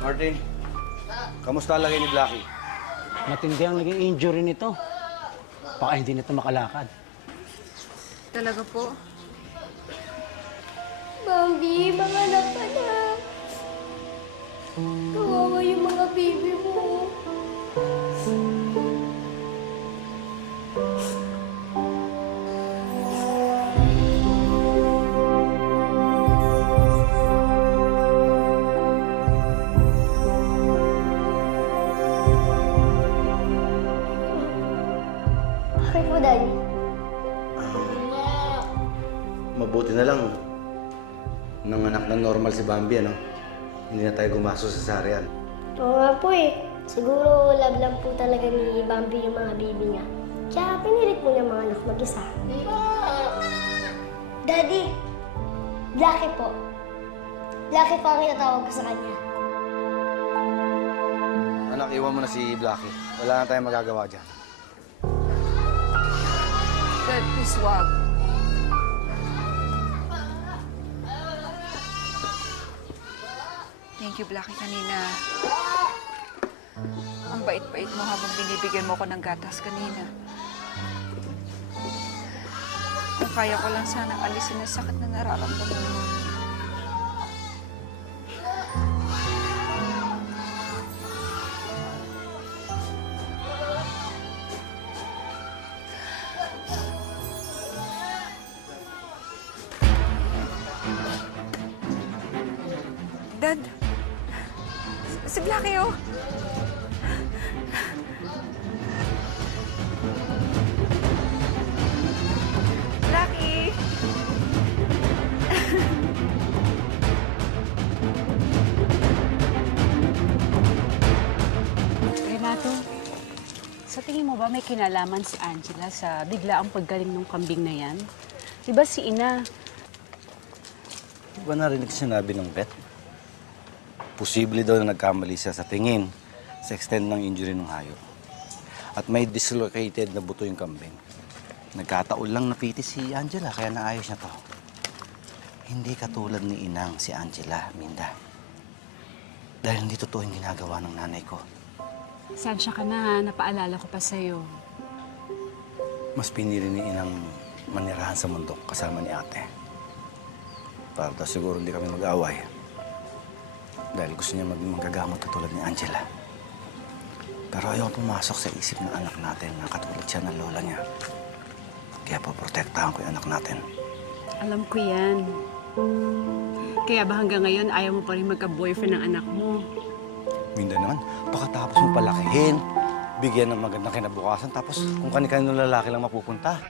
Martin, kamusta ang lagay ni Blackie? Matindi ang naging injury nito. Baka hindi nito makalakad. Talaga po? Bambi, mga anak ka na. Kawawa yung mga baby mo. Bakit po, Daddy? Mabuti na lang. Nanganak na normal si Bambi, ano? Hindi na tayo gumasto sa cesarean. Oo nga po eh. Siguro love lang po talaga ni Bambi yung mga baby niya. Kaya pinilit mo niya mga anak mag-isa. Daddy! Blackie po. Blackie po ang itatawag ko sa kanya. Anak, iwan mo na si Blackie. Wala na tayong magagawa dyan. Dad, please wag. Thank you, Blackie, kanina. Ang bait-bait mo habang binibigyan mo ko ng gatas kanina. Kung kaya ko lang sanang alisin ang sakit na nararamdaman mo. Dad, si Blackie, oh. Blackie! Renato, sa tingin mo ba may kinalaman si Angela sa biglaang paggaling ng kambing na yan? Diba si Ina? Di ba narinig sinabi ng vet? Posible daw na nagkamali siya sa tingin sa extent ng injury ng hayop. At may dislocated na buto yung kambing. Nagkataon lang napiti si Angela, kaya naayos niya to. Hindi katulad ni Inang si Angela, Minda. Dahil hindi totoo yung ginagawa ng nanay ko. Sansya ka na ha, napaalala ko pa sa'yo. Mas pinili ni Inang manirahan sa mundo kasama ni ate. Para daw siguro hindi kami mag-away. Dahil gusto niya maging manggagamot katulad ni Angela. Pero ayaw pumasok sa isip ng anak natin na katulad siya ng lola niya. Kaya poprotektahan ko yung anak natin. Alam ko yan. Kaya ba hanggang ngayon ayaw mo pa rin magka-boyfriend ng anak mo? Minda naman, pagkatapos mo palakihin, bigyan ng magandang kinabukasan, tapos kung kani-kanino lalaki lang mapupunta.